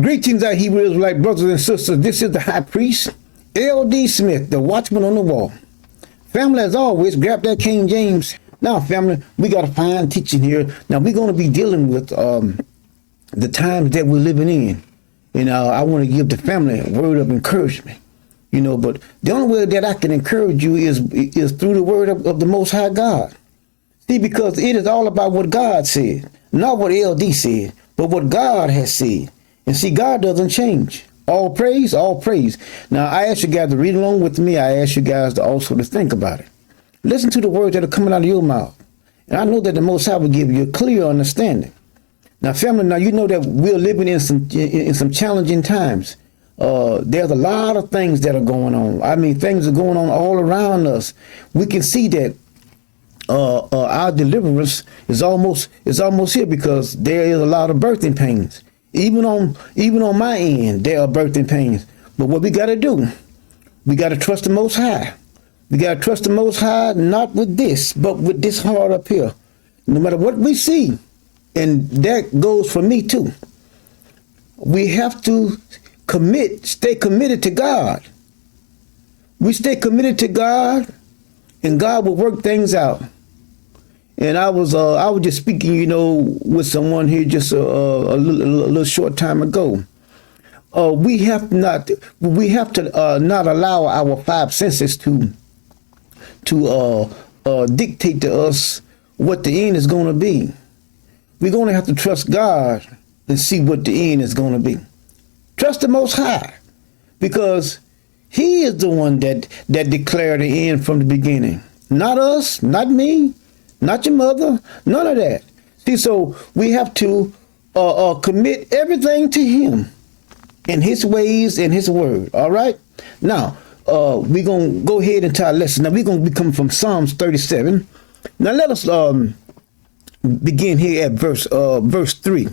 Greetings, our Hebrew Israelite brothers and sisters. This is the high priest, L.D. Smith, the watchman on the wall. Family, as always, grab that King James. Now, family, we got a fine teaching here. Now, we're going to be dealing with the times that we're living in. And I want to give the family a word of encouragement. But the only way that I can encourage you is through the word of the Most High God. See, because it is all about what God said, not what LD said, but what God has said. And see, God doesn't change. All praise, all praise. Now, I ask you guys to read along with me. I ask you guys to also to think about it. Listen to the words that are coming out of your mouth. And I know that the Most High will give you a clear understanding. Now, family, now you know that we're living in some challenging times. There's a lot of things that are going on. I mean, things are going on all around us. We can see that our deliverance is almost here because there is a lot of birthing pains. Even on my end, there are birthing pains. But what we got to do, we got to trust the Most High. We got to trust the Most High, not with this, but with this heart up here. No matter what we see, and that goes for me too. We have to stay committed to God. We stay committed to God, and God will work things out. And I was just speaking, with someone here just a little short time ago. We have to not allow our five senses to dictate to us what the end is going to be. We're going to have to trust God and see what the end is going to be. Trust the Most High, because He is the one that declared the end from the beginning. Not us, not me, not your mother, none of that. See, so we have to commit everything to Him in His ways and His word. All right? Now, we're going to go ahead into our lesson. Now, we're going to be coming from Psalms 37. Now, let us begin here at verse 3.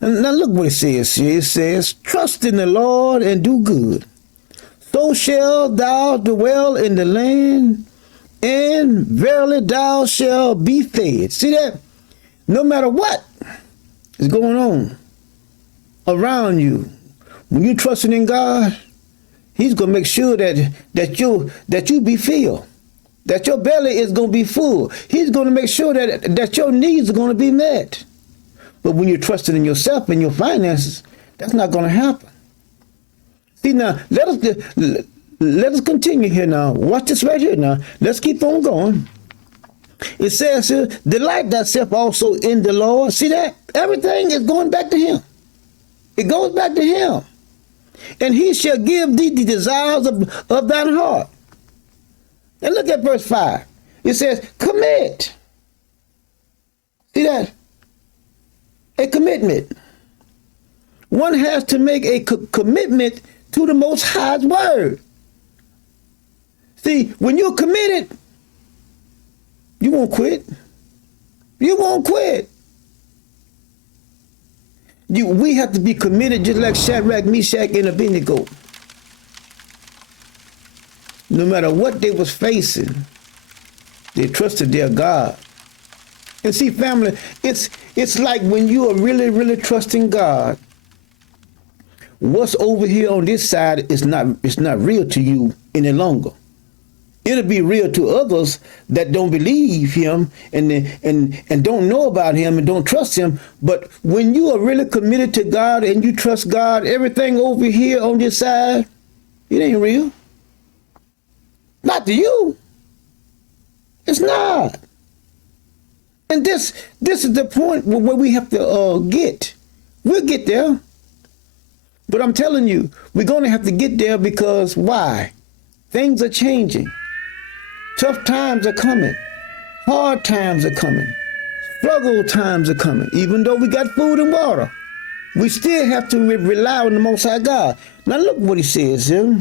Now, look what it says here. It says, trust in the Lord and do good. So shalt thou dwell in the land, and verily thou shalt be fed. See that? No matter what is going on around you, when you're trusting in God, He's going to make sure that you be filled, that your belly is going to be full. He's going to make sure that your needs are going to be met. But when you're trusting in yourself and your finances, that's not going to happen. See, now, let us continue here now. Watch this right here now. Let's keep on going. It says here, delight thyself also in the Lord. See that? Everything is going back to Him. It goes back to Him. And He shall give thee the desires of thine heart. And look at verse 5. It says, commit. See that? A commitment. One has to make a commitment to the Most High's word. See, when you're committed, you won't quit. You won't quit. We have to be committed just like Shadrach, Meshach, and Abednego. No matter what they was facing, they trusted their God. And see, family, it's like when you are really, really trusting God, what's over here on this side is not real to you any longer. It'll be real to others that don't believe Him and don't know about Him and don't trust Him. But when you are really committed to God and you trust God, everything over here on this side, it ain't real. Not to you. It's not. And this is the point where we have to get. We'll get there. But I'm telling you, we're going to have to get there because why? Things are changing. Tough times are coming. Hard times are coming. Struggle times are coming. Even though we got food and water, we still have to rely on the Most High God. Now look what He says here.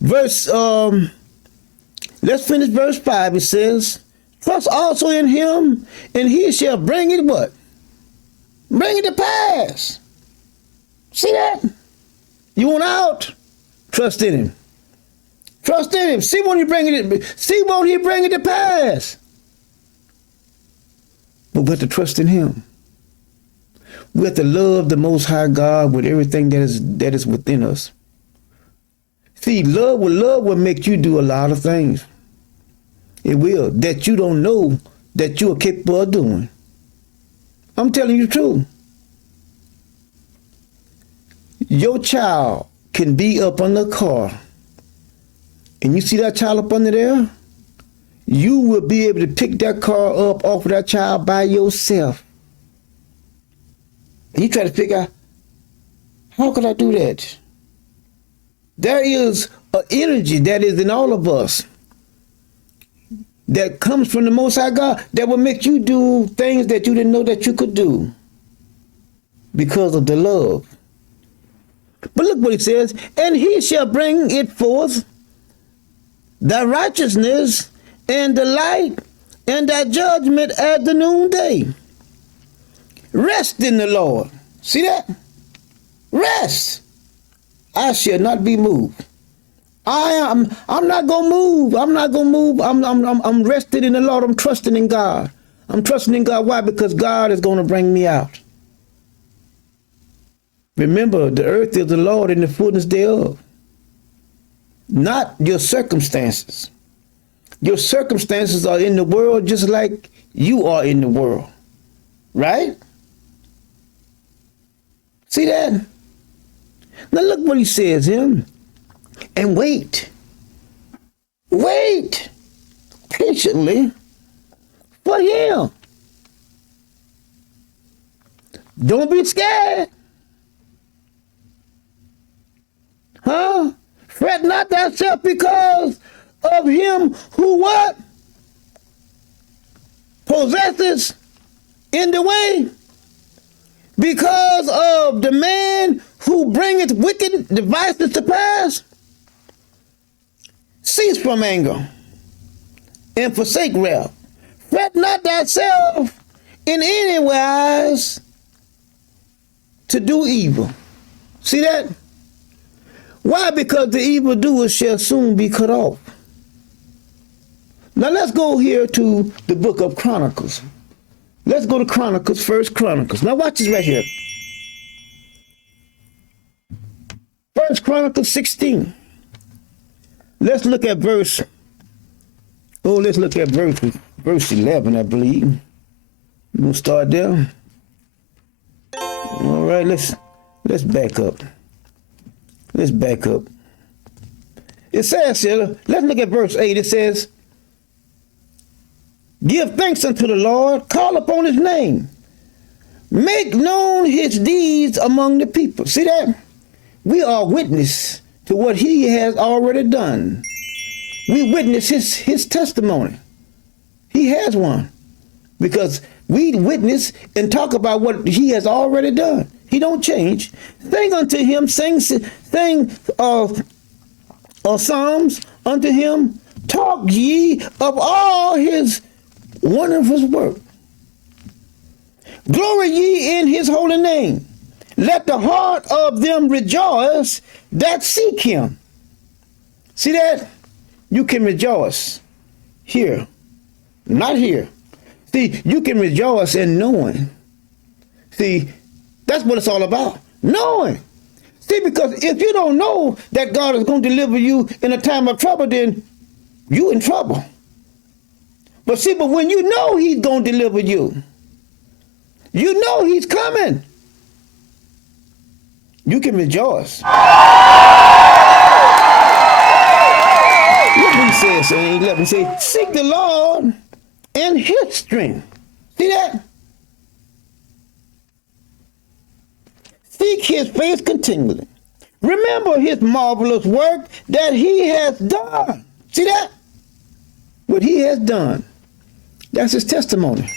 Let's finish verse 5. It says, trust also in Him, and He shall bring it what? Bring it to pass. See that? You want out? Trust in Him. Trust in Him. See won't He bring it to pass. But we have to trust in Him. We have to love the Most High God with everything that is within us. See, love will make you do a lot of things. It will, that you don't know that you are capable of doing. I'm telling you the truth. Your child can be up on the car, and you see that child up under there, you will be able to pick that car up off of that child by yourself. And you try to figure out, how could I do that? There is an energy that is in all of us that comes from the Most High God that will make you do things that you didn't know that you could do because of the love. But look what he says, and he shall bring it forth, thy righteousness and the light and thy judgment at the noonday. Rest in the Lord. See that? Rest. I shall not be moved. I'm not gonna move. I'm not gonna move. I'm rested in the Lord. I'm trusting in God. I'm trusting in God. Why? Because God is gonna bring me out. Remember, the earth is the Lord and the fullness thereof. Not your circumstances. Your circumstances are in the world just like you are in the world. Right? See that? Now look what he says here. And wait. Wait patiently for him. Don't be scared. Huh? Fret not thyself because of him who what? Possesses in the way. Because of the man who bringeth wicked devices to pass. Cease from anger and forsake wrath. Fret not thyself in any wise to do evil. See that? Why? Because the evildoers shall soon be cut off. Now let's go here to the book of Chronicles. Let's go to Chronicles, First Chronicles. Now watch this right here. First Chronicles 16. Let's look at verse 11, I believe. We're going to start there. All right, let's back up. Let's back up. It says here, let's look at verse 8. It says, give thanks unto the Lord, call upon his name, make known his deeds among the people. See that? We are witness to what he has already done. We witness his testimony. He has one. Because we witness and talk about what he has already done. He don't change. Sing unto him, sing psalms unto him. Talk ye of all his wonderful work. Glory ye in his holy name. Let the heart of them rejoice that seek him. See that? You can rejoice here, not here. See, you can rejoice in knowing. See, that's what it's all about. Knowing. See, because if you don't know that God is going to deliver you in a time of trouble, then you in trouble. But see, but when you know he's going to deliver you, you know he's coming, you can rejoice. Look what he says in 11. He says, seek the Lord and his strength. See that? Seek his face continually. Remember his marvelous work that he has done. See that? What he has done. That's his testimony.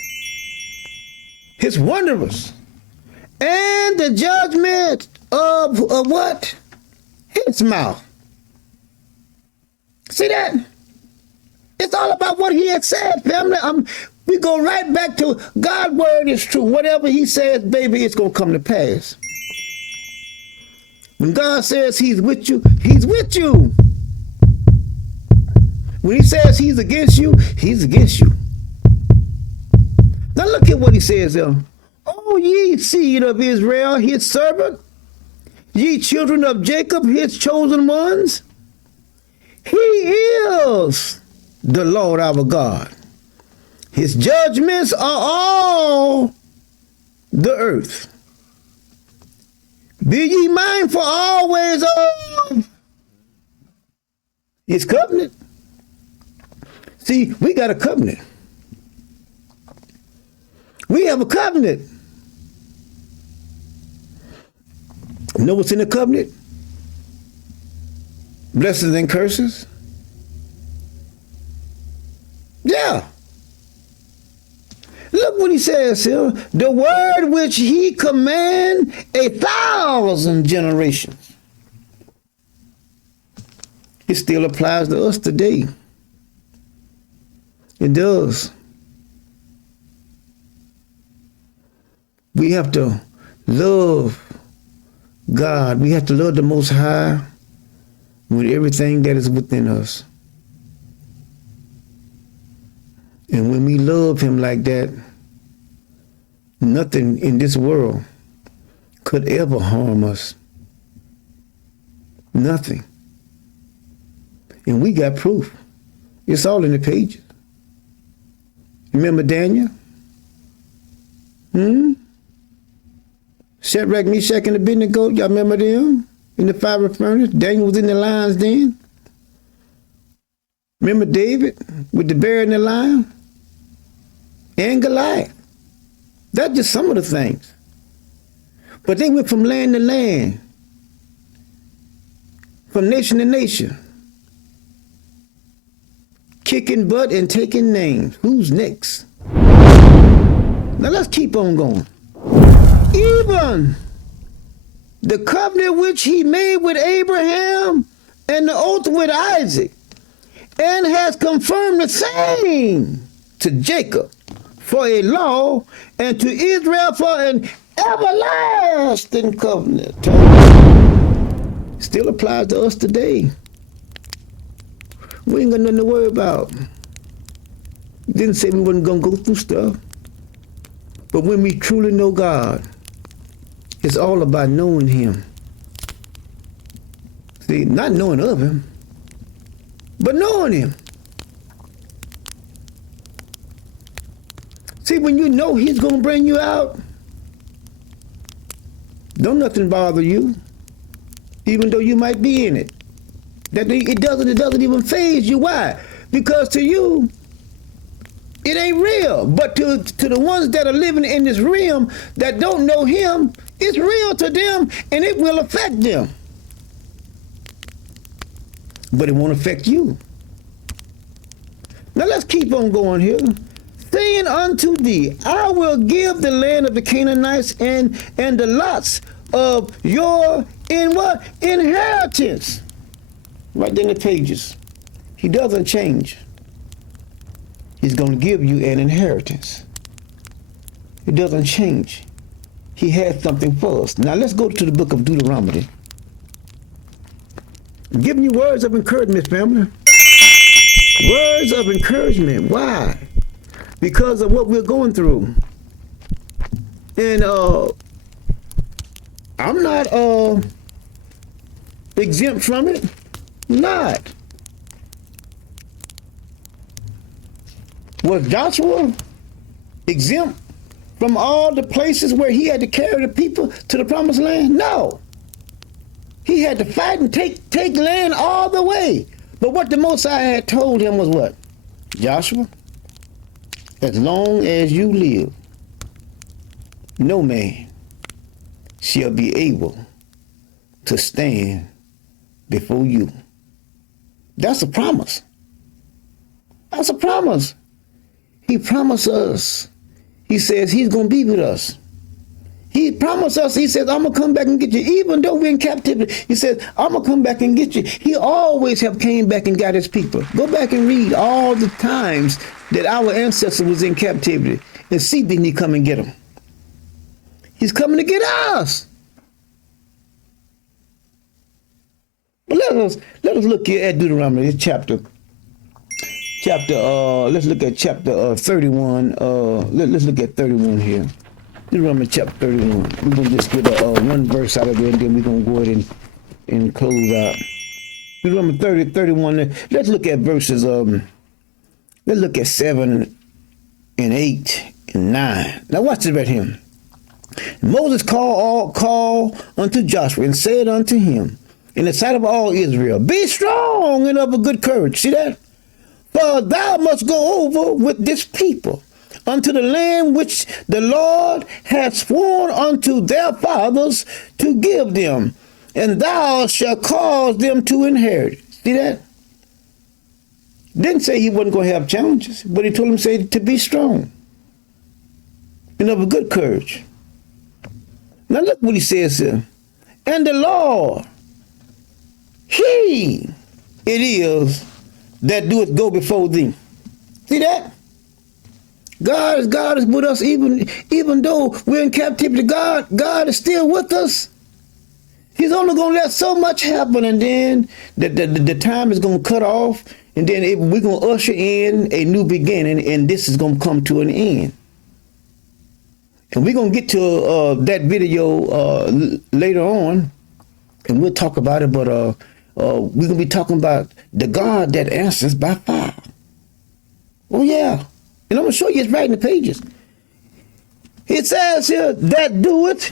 His wonders. And the judgment of what? His mouth. See that? It's all about what he has said, family. We go right back to God's word is true. Whatever he says, baby, it's going to come to pass. When God says he's with you, he's with you. When he says he's against you, he's against you. Now look at what he says there. Oh, ye seed of Israel, his servant, ye children of Jacob, his chosen ones, he is the Lord our God. His judgments are all the earth. Be ye mindful always of his covenant. See, we got a covenant. We have a covenant. You know what's in the covenant? Blessings and curses. Yeah. Look what he says here. The word which he command 1,000 generations. It still applies to us today. It does. We have to love God. We have to love the Most High with everything that is within us. And when we love him like that, nothing in this world could ever harm us. Nothing. And we got proof. It's all in the pages. Remember Daniel? Shadrach, Meshach, and Abednego, y'all remember them? In the fiery furnace? Daniel was in the lion's den. Remember David with the bear and the lion? And Goliath. That's just some of the things. But they went from land to land, from nation to nation, kicking butt and taking names. Who's next? Now let's keep on going. Even the covenant which he made with Abraham and the oath with Isaac, and has confirmed the same to Jacob for a law, and to Israel for an everlasting covenant. Still applies to us today. We ain't got nothing to worry about. Didn't say we wasn't going to go through stuff. But when we truly know God, it's all about knowing him. See, not knowing of him, but knowing him. See, when you know he's going to bring you out, don't nothing bother you, even though you might be in it. It doesn't even faze you. Why? Because to you, it ain't real. But to the ones that are living in this realm that don't know him, it's real to them and it will affect them. But it won't affect you. Now let's keep on going here. Saying unto thee, I will give the land of the Canaanites and the lots of your inheritance. Right there in the pages. He doesn't change. He's going to give you an inheritance. It doesn't change. He has something for us. Now let's go to the book of Deuteronomy. I'm giving you words of encouragement, family. Words of encouragement. Why? Because of what we're going through. And I'm not exempt from it. Not. Was Joshua exempt from all the places where he had to carry the people to the promised land? No. He had to fight and take land all the way. But what the Most High had told him was what? Joshua, as long as you live, no man shall be able to stand before you. That's a promise. That's a promise. He promised us. He says he's going to be with us. He promised us, he says, I'm going to come back and get you. Even though we're in captivity, he says, I'm going to come back and get you. He always have came back and got his people. Go back and read all the times that our ancestor was in captivity and see, didn't he come and get them? He's coming to get us. But let us look here at Deuteronomy, this chapter. Let's look at chapter 31. Let's look at 31 here. Deuteronomy chapter 31. We're going to just get one verse out of there, and then we're going to go ahead and close out. Deuteronomy 31. Let's look at verses, let's look at 7 and 8 and 9. Now watch this right here. Moses called unto Joshua and said unto him, in the sight of all Israel, be strong and of a good courage. See that? For thou must go over with this people unto the land which the Lord hath sworn unto their fathers to give them, and thou shalt cause them to inherit. See that? Didn't say he wasn't going to have challenges, but he told him say to be strong and of a good courage. Now look what he says here. And the Lord, he it is that doeth go before thee. See that? God is with us even though we're in captivity. God is still with us. He's only going to let so much happen, and then the time is going to cut off, and then we're going to usher in a new beginning, and this is going to come to an end. And we're going to get to that video later on, and we'll talk about it, but we're going to be talking about the God that answers by fire. Oh, yeah. And I'm going to show you it's right in the pages. It says here, that doeth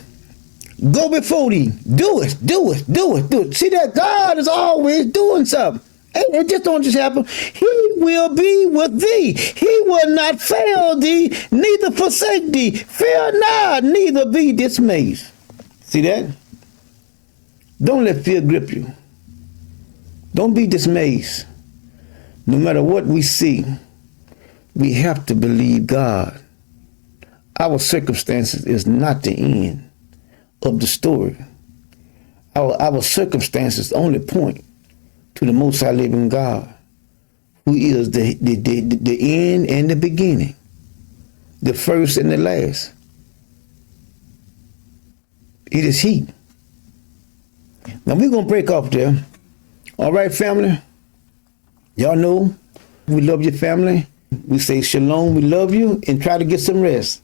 go before thee. Do it. See that? God is always doing something. It just don't just happen. He will be with thee. He will not fail thee, neither forsake thee. Fear not, neither be dismayed. See that? Don't let fear grip you. Don't be dismayed. No matter what we see, we have to believe God. Our circumstances is not the end of the story. Our circumstances only point to the Most High living God, who is the end and the beginning, the first and the last. It is He. Now we're going to break off there. All right, family? Y'all know we love your family. We say shalom, we love you, and try to get some rest.